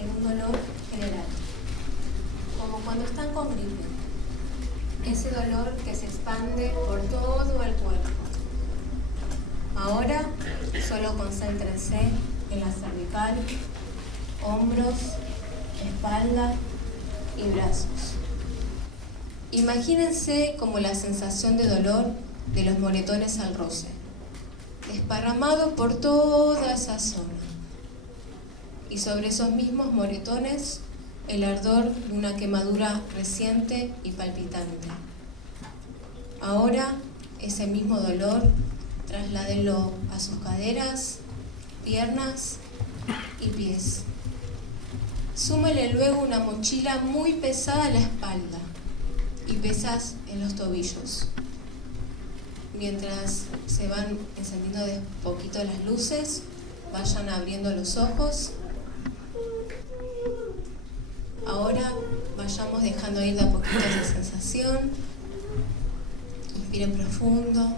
en un dolor general, como cuando están con gripe. Ese dolor que se expande por todo el cuerpo. Ahora solo concéntrense en la cervical, hombros, espalda y brazos. Imagínense como la sensación de dolor de los moretones al roce, desparramado por toda esa zona. Y sobre esos mismos moretones, el ardor de una quemadura reciente y palpitante. Ahora, ese mismo dolor, trasládenlo a sus caderas, piernas y pies. Súmele luego una mochila muy pesada a la espalda y pesas en los tobillos. Mientras se van encendiendo de poquito las luces, vayan abriendo los ojos. Ahora vayamos dejando ir de a poquito esa sensación. Inspiren profundo,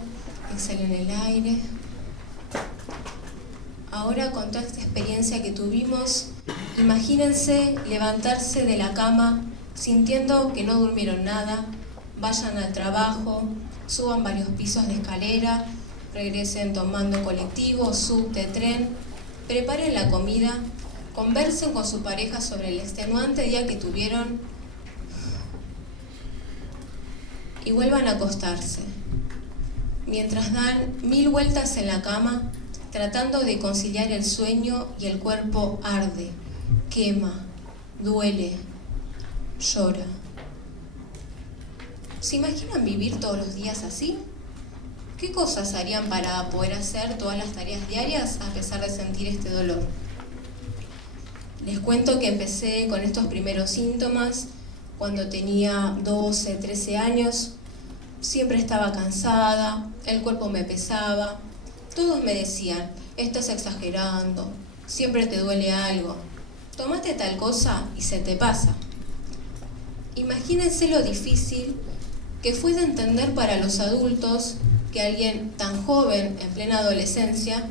exhalen el aire. Ahora, con toda esta experiencia que tuvimos, imagínense levantarse de la cama sintiendo que no durmieron nada, vayan al trabajo, suban varios pisos de escalera, regresen tomando colectivo, subte, tren, preparen la comida, conversen con su pareja sobre el extenuante día que tuvieron y vuelvan a acostarse. Mientras dan 1000 vueltas en la cama, tratando de conciliar el sueño y el cuerpo arde, quema, duele, llora. ¿Se imaginan vivir todos los días así? ¿Qué cosas harían para poder hacer todas las tareas diarias a pesar de sentir este dolor? Les cuento que empecé con estos primeros síntomas cuando tenía 12, 13 años. Siempre estaba cansada, el cuerpo me pesaba. Todos me decían, estás exagerando, siempre te duele algo. Tómate tal cosa y se te pasa. Imagínense lo difícil que fue de entender para los adultos que alguien tan joven, en plena adolescencia,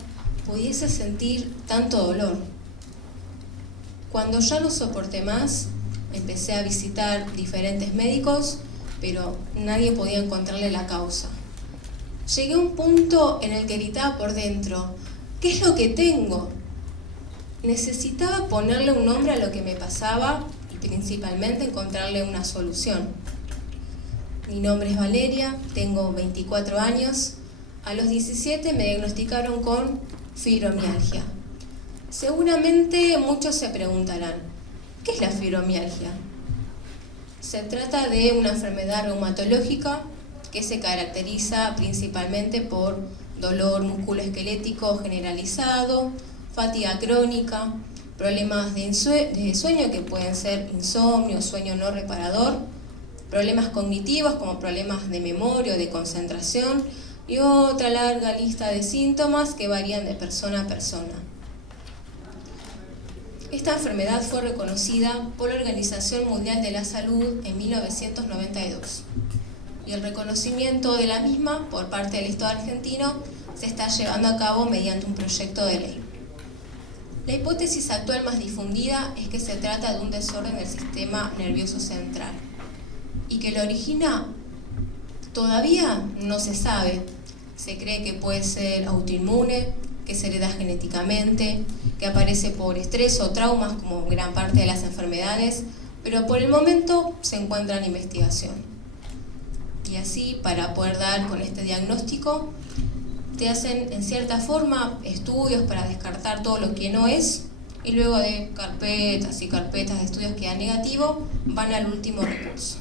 pudiese sentir tanto dolor. Cuando ya no soporté más, empecé a visitar diferentes médicos, pero nadie podía encontrarle la causa. Llegué a un punto en el que gritaba por dentro, ¿qué es lo que tengo? Necesitaba ponerle un nombre a lo que me pasaba y principalmente encontrarle una solución. Mi nombre es Valeria, tengo 24 años. A los 17 me diagnosticaron con fibromialgia. Seguramente muchos se preguntarán, ¿qué es la fibromialgia? Se trata de una enfermedad reumatológica que se caracteriza principalmente por dolor musculoesquelético generalizado, fatiga crónica, problemas de sueño que pueden ser insomnio, sueño no reparador, problemas cognitivos como problemas de memoria o de concentración y otra larga lista de síntomas que varían de persona a persona. Esta enfermedad fue reconocida por la Organización Mundial de la Salud en 1992 y el reconocimiento de la misma por parte del Estado argentino se está llevando a cabo mediante un proyecto de ley. La hipótesis actual más difundida es que se trata de un desorden del sistema nervioso central y que lo origina todavía no se sabe. Se cree que puede ser autoinmune, que se hereda genéticamente, que aparece por estrés o traumas como gran parte de las enfermedades, pero por el momento se encuentra en investigación. Y así, para poder dar con este diagnóstico, te hacen en cierta forma estudios para descartar todo lo que no es, y luego de carpetas y carpetas de estudios que dan negativo, van al último recurso.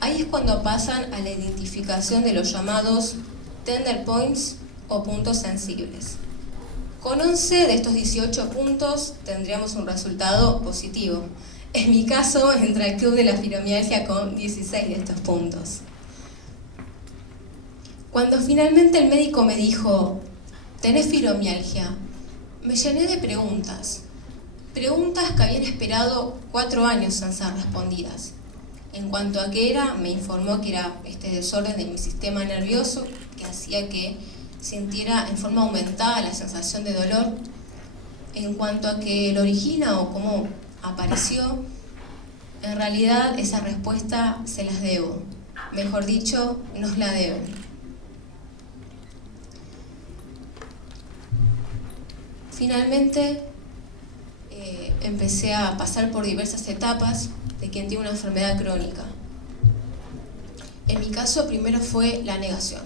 Ahí es cuando pasan a la identificación de los llamados tender points o puntos sensibles. Con 11 de estos 18 puntos tendríamos un resultado positivo. En mi caso, entré al club de la fibromialgia con 16 de estos puntos. Cuando finalmente el médico me dijo, ¿tenés fibromialgia?, me llené de preguntas que habían esperado 4 años en ser respondidas. En cuanto a qué era, me informó que era este desorden de mi sistema nervioso que hacía que sintiera en forma aumentada la sensación de dolor. En cuanto a qué lo origina o cómo apareció, en realidad esa respuesta se las debo. Mejor dicho, nos la deben. Finalmente, empecé a pasar por diversas etapas de quien tiene una enfermedad crónica. En mi caso, primero fue la negación.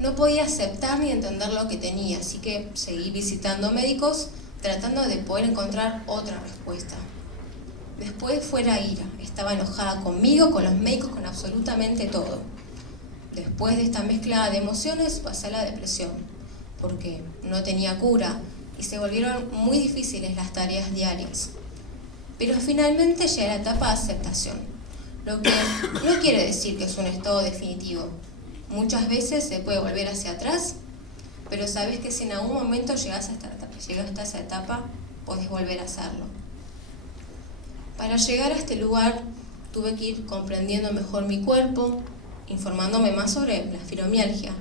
No podía aceptar ni entender lo que tenía, así que seguí visitando médicos tratando de poder encontrar otra respuesta. Después fue la ira. Estaba enojada conmigo, con los médicos, con absolutamente todo. Después de esta mezcla de emociones pasé a la depresión, porque no tenía cura y se volvieron muy difíciles las tareas diarias. Pero finalmente llegué a la etapa de aceptación, lo que no quiere decir que es un estado definitivo. Muchas veces se puede volver hacia atrás, pero sabes que si en algún momento llegaste a esa etapa, podés volver a hacerlo. Para llegar a este lugar, tuve que ir comprendiendo mejor mi cuerpo, informándome más sobre la fibromialgia,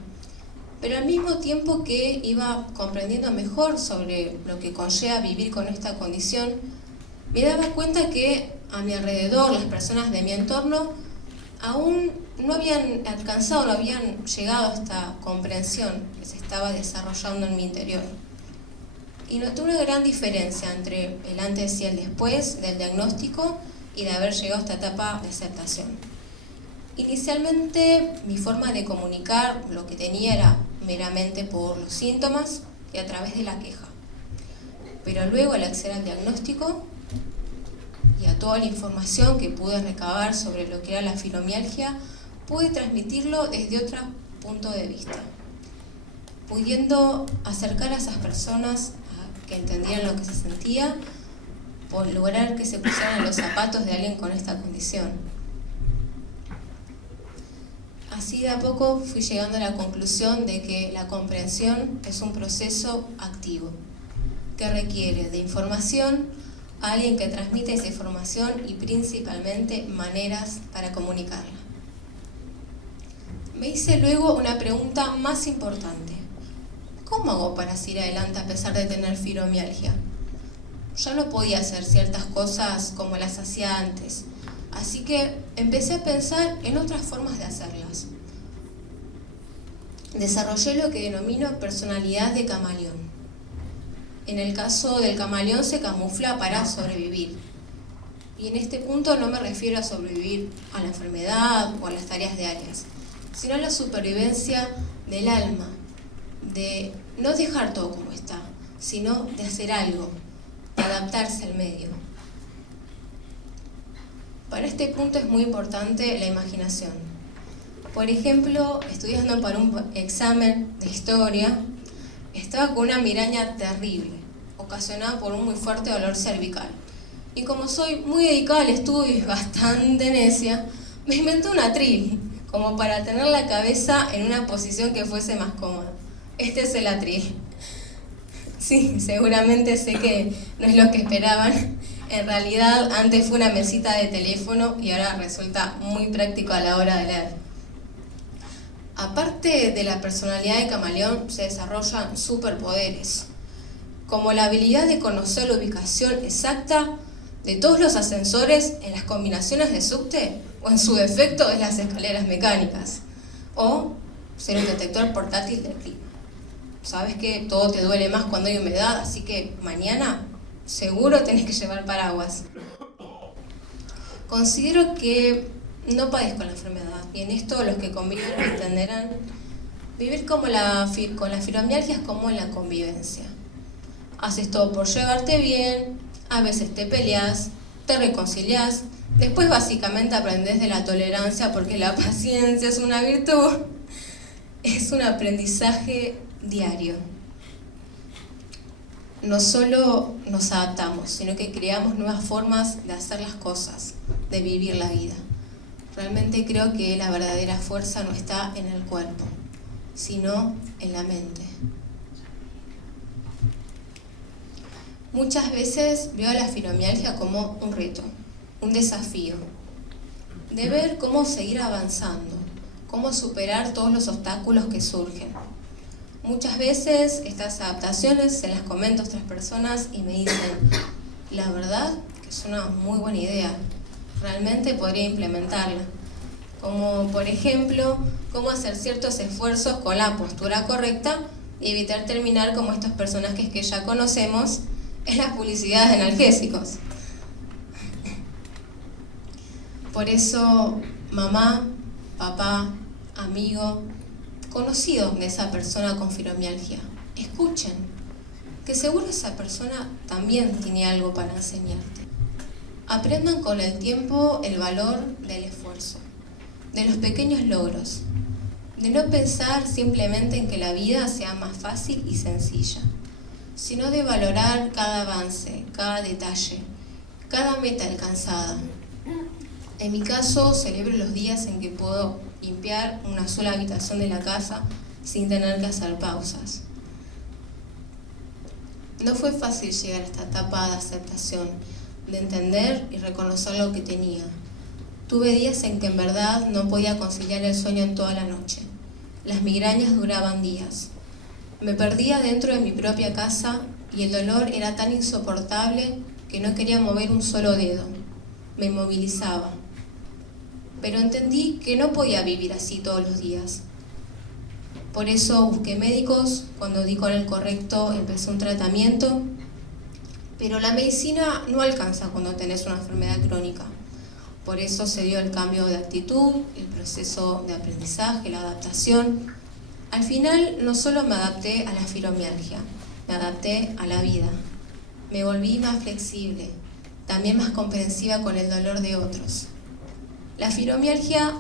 pero al mismo tiempo que iba comprendiendo mejor sobre lo que conlleva vivir con esta condición, me daba cuenta que a mi alrededor, las personas de mi entorno, aún no habían alcanzado, no habían llegado a esta comprensión que se estaba desarrollando en mi interior. Y noté una gran diferencia entre el antes y el después del diagnóstico y de haber llegado a esta etapa de aceptación. Inicialmente, mi forma de comunicar lo que tenía era meramente por los síntomas y a través de la queja. Pero luego, al acceder al diagnóstico y a toda la información que pude recabar sobre lo que era la fibromialgia, pude transmitirlo desde otro punto de vista, pudiendo acercar a esas personas que entendieran lo que se sentía, por lograr que se pusieran en los zapatos de alguien con esta condición. Así de a poco fui llegando a la conclusión de que la comprensión es un proceso activo, que requiere de información, a alguien que transmite esa información y principalmente maneras para comunicarla. Me hice luego una pregunta más importante. ¿Cómo hago para seguir adelante a pesar de tener fibromialgia? Ya no podía hacer ciertas cosas como las hacía antes, así que empecé a pensar en otras formas de hacerlas. Desarrollé lo que denomino personalidad de camaleón. En el caso del camaleón se camufla para sobrevivir. Y en este punto no me refiero a sobrevivir a la enfermedad o a las tareas diarias, sino a la supervivencia del alma, de no dejar todo como está, sino de hacer algo, de adaptarse al medio. Para este punto es muy importante la imaginación. Por ejemplo, estudiando para un examen de historia, estaba con una migraña terrible, ocasionada por un muy fuerte dolor cervical. Y como soy muy dedicada al estudio y bastante necia, me inventé un atril, como para tener la cabeza en una posición que fuese más cómoda. Este es el atril. Sí, seguramente sé que no es lo que esperaban. En realidad, antes fue una mesita de teléfono y ahora resulta muy práctico a la hora de leer. Aparte de la personalidad de camaleón, se desarrollan superpoderes, como la habilidad de conocer la ubicación exacta de todos los ascensores en las combinaciones de subte o en su defecto en las escaleras mecánicas, o ser un detector portátil del clima. Sabes que todo te duele más cuando hay humedad, así que mañana seguro tenés que llevar paraguas. Considero que no padezco la enfermedad, y en esto los que conviven entenderán. Vivir con la fibromialgia es como en la convivencia. Haces todo por llevarte bien, a veces te peleas, te reconcilias, después básicamente aprendes de la tolerancia porque la paciencia es una virtud. Es un aprendizaje diario. No solo nos adaptamos, sino que creamos nuevas formas de hacer las cosas, de vivir la vida. Realmente creo que la verdadera fuerza no está en el cuerpo, sino en la mente. Muchas veces veo la fibromialgia como un reto, un desafío, de ver cómo seguir avanzando, cómo superar todos los obstáculos que surgen. Muchas veces estas adaptaciones se las comento a otras personas y me dicen, la verdad que es una muy buena idea, realmente podría implementarla. Como por ejemplo, cómo hacer ciertos esfuerzos con la postura correcta y evitar terminar como estos personajes que ya conocemos en las publicidades de analgésicos. Por eso, mamá, papá, amigo, conocido de esa persona con fibromialgia, escuchen, que seguro esa persona también tiene algo para enseñarte. Aprendan con el tiempo el valor del esfuerzo, de los pequeños logros, de no pensar simplemente en que la vida sea más fácil y sencilla, sino de valorar cada avance, cada detalle, cada meta alcanzada. En mi caso, celebro los días en que puedo limpiar una sola habitación de la casa sin tener que hacer pausas. No fue fácil llegar a esta etapa de aceptación, de entender y reconocer lo que tenía. Tuve días en que en verdad no podía conciliar el sueño en toda la noche. Las migrañas duraban días. Me perdía dentro de mi propia casa y el dolor era tan insoportable que no quería mover un solo dedo. Me inmovilizaba. Pero entendí que no podía vivir así todos los días. Por eso busqué médicos, cuando di con el correcto empecé un tratamiento, pero la medicina no alcanza cuando tenés una enfermedad crónica. Por eso se dio el cambio de actitud, el proceso de aprendizaje, la adaptación. Al final no solo me adapté a la fibromialgia, me adapté a la vida. Me volví más flexible, también más comprensiva con el dolor de otros. La fibromialgia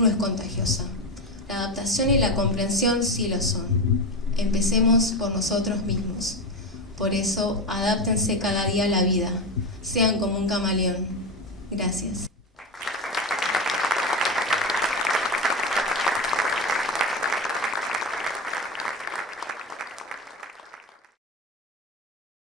no es contagiosa. La adaptación y la comprensión sí lo son. Empecemos por nosotros mismos. Por eso, adáptense cada día a la vida. Sean como un camaleón. Gracias.